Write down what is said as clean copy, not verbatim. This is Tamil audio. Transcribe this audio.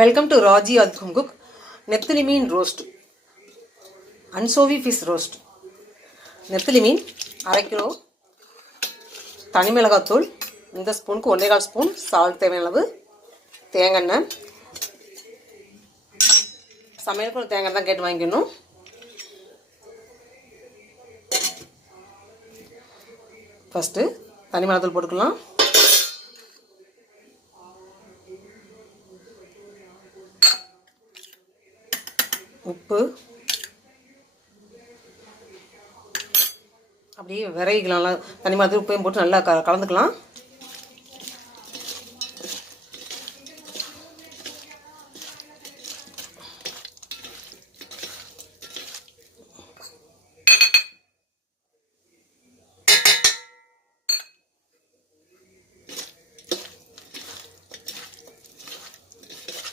Welcome to Raji home cook. நெத்திலி மீன் ரோஸ்ட், அன்சோவி ஃபிஷ் ரோஸ்ட். நெத்திலி மீன் 1/2 கிலோ, தனி மிளகாத்தூள் இந்த ஸ்பூனுக்கு 1 1/4 ஸ்பூன், சால்ட் தேவையான அளவு, தேங்காய் எண்ணெய். சமையலுக்கு தேங்காய் தான் கேட்டு வாங்கிக்கணும். ஃபஸ்ட்டு தனி மிளகாத்தூள் போட்டுக்கலாம். உப்பு, அப்படியே விரைக்கலாம். தனி மிளகாத்தூள் உப்பையும் போட்டு நல்லா கலந்துக்கலாம்.